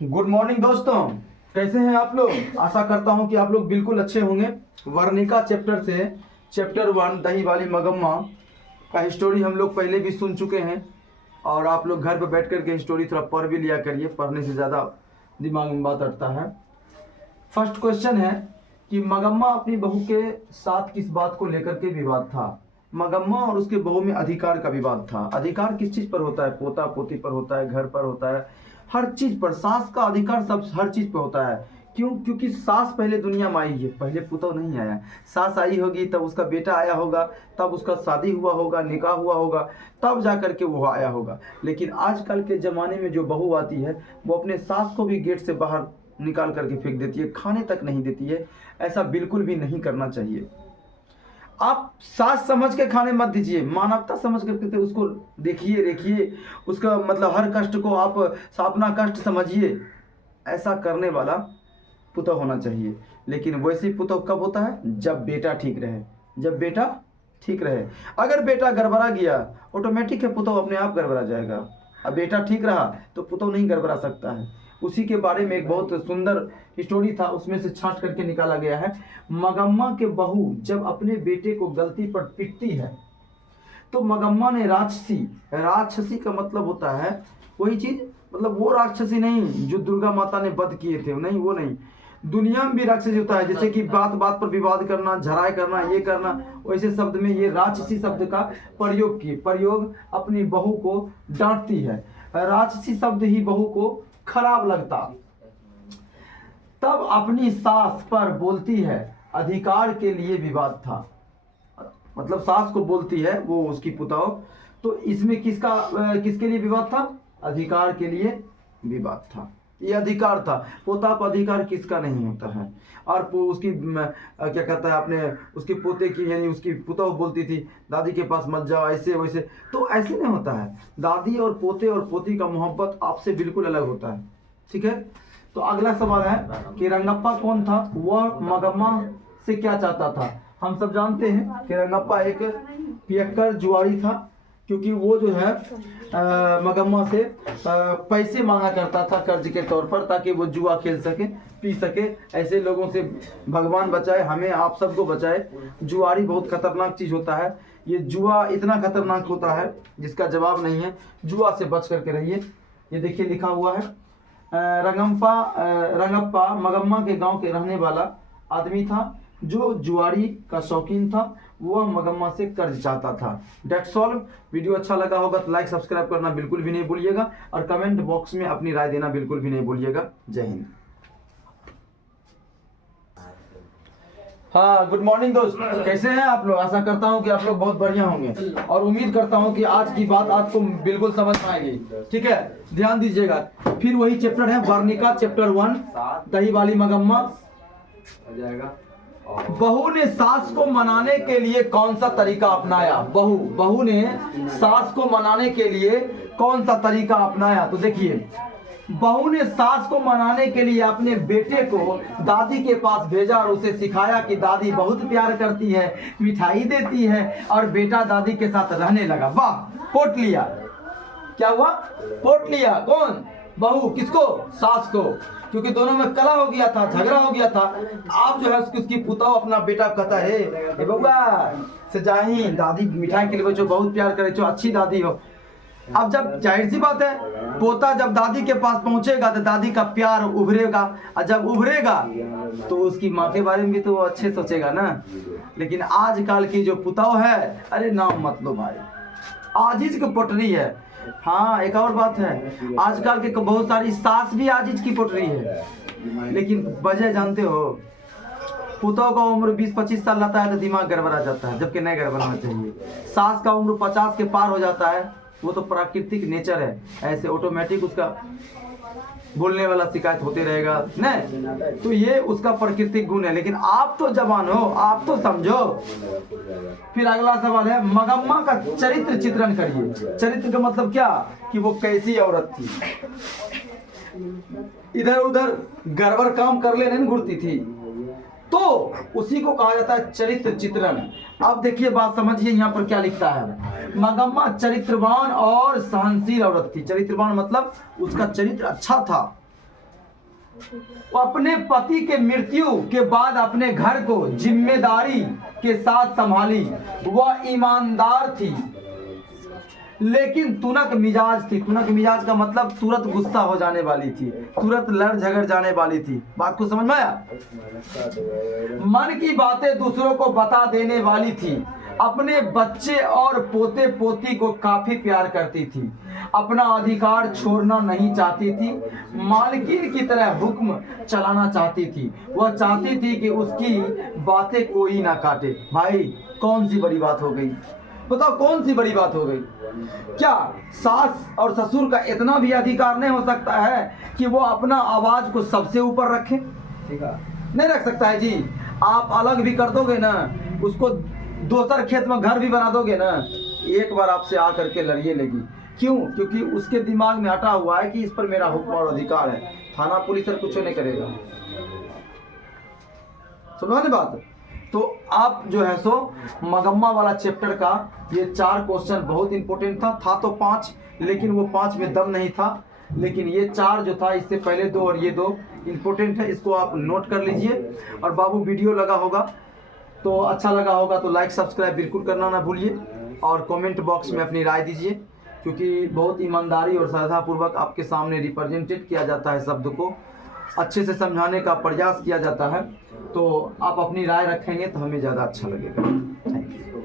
Good morning दोस्तों, कैसे हैं आप लोग। आशा करता हूं कि आप लोग बिल्कुल अच्छे होंगे। वर्णिका चैप्टर से चैप्टर 1 दही वाली मगम्मा का स्टोरी हम लोग पहले भी सुन चुके हैं और आप लोग घर पर बैठ कर के स्टोरी थोड़ा पढ़ भी लिया करिए। पढ़ने से ज़्यादा दिमाग में बात अटता है। फर्स्ट क्वेश्चन है कि मगम्मा अपनी बहू के साथ किस बात को लेकर के विवाद था। मगम्मा और उसके बहू में अधिकार का विवाद था। अधिकार किस चीज़ पर होता है? पोता पोती पर होता है, घर पर होता है, हर चीज पर। सास का अधिकार सब हर चीज पर होता है। क्यों? क्योंकि सास पहले दुनिया में आई है, पहले पुतौ नहीं आया। सास आई होगी तब उसका बेटा आया होगा, तब उसका शादी हुआ होगा, निकाह हुआ होगा, तब जा करके वो आया होगा। लेकिन आजकल के ज़माने में जो बहू आती है वो अपने सास को भी गेट से बाहर निकाल करके फेंक देती है, खाने तक नहीं देती है। ऐसा बिल्कुल भी नहीं करना चाहिए। आप सास समझ के खाने मत दीजिए, मानवता समझ करके उसको देखिए, रेखिए, उसका मतलब हर कष्ट को आप अपना कष्ट समझिए। ऐसा करने वाला पुतौ होना चाहिए। लेकिन वैसे पुतौ कब होता है? जब बेटा ठीक रहे, जब बेटा ठीक रहे। अगर बेटा गड़बड़ा गया ऑटोमेटिक है पुतौ अपने आप गड़बड़ा जाएगा। अब बेटा ठीक रहा तो पुतौ नहीं गड़बड़ा सकता है। उसी के बारे में एक बहुत सुंदर स्टोरी था, उसमें से छांट करके निकाला गया है। मगम्मा के बहू जब अपने बेटे को गलती पर पिटती है तो मगम्मा ने राक्षसी का मतलब होता है वही चीज, मतलब वो राक्षसी नहीं जो दुर्गा माता ने वध किए थे, नहीं, वो नहीं। दुनिया में भी राक्षसी होता है, जैसे कि बात बात पर विवाद करना, झराय करना, ये करना। वैसे शब्द में ये राक्षसी शब्द का प्रयोग अपनी बहू को डांटती है। राक्षसी शब्द ही बहू को खराब लगता, तब अपनी सास पर बोलती है। अधिकार के लिए विवाद था, मतलब सास को बोलती है वो उसकी पुतौ। तो इसमें किसके लिए विवाद था? अधिकार के लिए विवाद था। ये अधिकार था। पोता पर अधिकार किसका नहीं होता है। और उसकी क्या कहता है अपने उसके पोते की, यानी उसकी पुतौ बोलती थी दादी के पास मत जाओ, ऐसे वैसे। तो ऐसे नहीं होता है। दादी और पोते और पोती का मोहब्बत आपसे बिल्कुल अलग होता है, ठीक है। तो अगला सवाल है कि रंगप्पा कौन था? वह मगम्मा से क्या चाहता था? हम सब जानते हैं कि रंगप्पा एक पियक्कर जुआरी था, क्योंकि वो जो है मगम्मा से पैसे मांगा करता था कर्ज के तौर पर, ताकि वो जुआ खेल सके, पी सके। ऐसे लोगों से भगवान बचाए, हमें आप सबको बचाए। जुआरी बहुत खतरनाक चीज़ होता है। ये जुआ इतना खतरनाक होता है जिसका जवाब नहीं है। जुआ से बच करके रहिए। ये देखिए लिखा हुआ है, रंगप्पा मगम्मा के गांव के रहने वाला आदमी था जो जुआरी का शौकीन था। वह मगम्मा से कर्ज चाहता था। That's all. वीडियो अच्छा लगा होगा तो लाइक सब्सक्राइब करना बिल्कुल भी नहीं भूलिएगा और कमेंट बॉक्स में अपनी राय देना बिल्कुल भी नहीं भूलिएगा। जय हिंद। हाँ, गुड मॉर्निंग दोस्त, कैसे हैं आप लोग। आशा करता हूं कि आप लोग बहुत बढ़िया होंगे और उम्मीद करता हूं कि आज की बात आपको बिल्कुल समझ में आएगी, ठीक है। ध्यान दीजिएगा। फिर वही चैप्टर है वर्णिका चैप्टर 1 दही वाली मगम्मा। बहू ने सास को मनाने के लिए कौन सा तरीका अपनाया? बहू ने सास को मनाने के लिए कौन सा तरीका अपनाया? तो देखिए, बहू ने सास को मनाने के लिए अपने बेटे को दादी के पास भेजा और उसे सिखाया कि दादी बहुत प्यार करती है, मिठाई देती है, और बेटा दादी के साथ रहने लगा। वाह, पोट लिया। क्या हुआ? पोट लिया। कौन? बहू। किसको? सास को। क्योंकि दोनों में कला हो गया था, झगड़ा हो गया था। आप जो है उसकी पुतौ अपना बेटा कहता है बउआ से जाही दादी मिठाई के लिए जो बहुत प्यार करे, जो अच्छी दादी हो। अब जब जाहिर सी बात है पोता जब दादी के पास पहुंचेगा तो दादी का प्यार उभरेगा, और जब उभरेगा तो उसकी माँ के बारे में भी तो वो अच्छे सोचेगा ना। लेकिन आजकल की जो पुतौ है, अरे नाम मत लो भाई, आजीज की पोटरी है। हाँ, एक और बात है, आजकल के बहुत सारी सास भी आजीज की पोटरी है। लेकिन वजह जानते हो? पुतौ का उम्र 20-25 साल रहता है तो दिमाग गड़बड़ा जाता है, जबकि नहीं गड़बड़ाना चाहिए। सास का उम्र 50 के पार हो जाता है, वो तो प्राकृतिक नेचर है, ऐसे ऑटोमेटिक उसका बोलने वाला शिकायत होते रहेगा नहीं, तो ये उसका प्राकृतिक गुण है। लेकिन आप तो जवान हो, आप तो समझो। फिर अगला सवाल है, मगम्मा का चरित्र चित्रण करिए। चरित्र का मतलब क्या? कि वो कैसी औरत थी, इधर उधर गड़बड़ काम कर लेने घुरती थी, तो उसी को कहा जाता है चरित्र चित्रण। अब देखिए बात समझिए, यहाँ पर क्या लिखता है। मगम्मा चरित्रवान और सहनशील औरत थी। चरित्रवान मतलब उसका चरित्र अच्छा था, वो अपने पति के मृत्यु के बाद अपने घर को जिम्मेदारी के साथ संभाली। वह ईमानदार थी लेकिन तुनक मिजाज थी। तुनक मिजाज का मतलब तुरंत गुस्सा हो जाने वाली थी, तुरंत लड़ झगड़ जाने वाली थी। बात को समझ में आया? मन की बातें दूसरों को बता देने वाली थी। अपने बच्चे और पोते पोती को काफी प्यार करती थी। अपना अधिकार छोड़ना नहीं चाहती थी। मालकिन की तरह हुक्म चलाना चाहती थी। वह चाहती थी कि उसकी बातें कोई ना काटे। भाई कौन सी बड़ी बात हो गई? बताओ कौन सी बड़ी बात हो गई? क्या सास और ससुर का इतना भी अधिकार नहीं हो सकता है कि वो अपना आवाज को सबसे ऊपर रखे? नहीं रख सकता है जी। आप अलग भी कर दोगे ना, उसको दोसर खेत में घर भी बना दोगे ना, एक बार आपसे आ करके लड़िए लेगी। क्यों? क्योंकि उसके दिमाग में अटा हुआ है कि इस पर मेरा हुक्म और अधिकार है। थाना पुलिस पर कुछ नहीं करेगा। समझा नहीं बात? तो आप जो है सो मगम्मा वाला चैप्टर का ये 4 क्वेश्चन बहुत इंपॉर्टेंट था तो 5, लेकिन वो 5 में दम नहीं था। लेकिन ये 4 जो था, इससे पहले 2 और ये 2 इंपॉर्टेंट है। इसको आप नोट कर लीजिए। और बाबू वीडियो लगा होगा तो अच्छा लगा होगा तो लाइक सब्सक्राइब बिल्कुल करना ना भूलिए। और कमेंट बॉक्स में अपनी राय दीजिए, क्योंकि बहुत ईमानदारी और श्रद्धापूर्वक आपके सामने रिप्रेजेंटेट किया जाता है, शब्द को अच्छे से समझाने का प्रयास किया जाता है। तो आप अपनी राय रखेंगे तो हमें ज़्यादा अच्छा लगेगा। Thank you.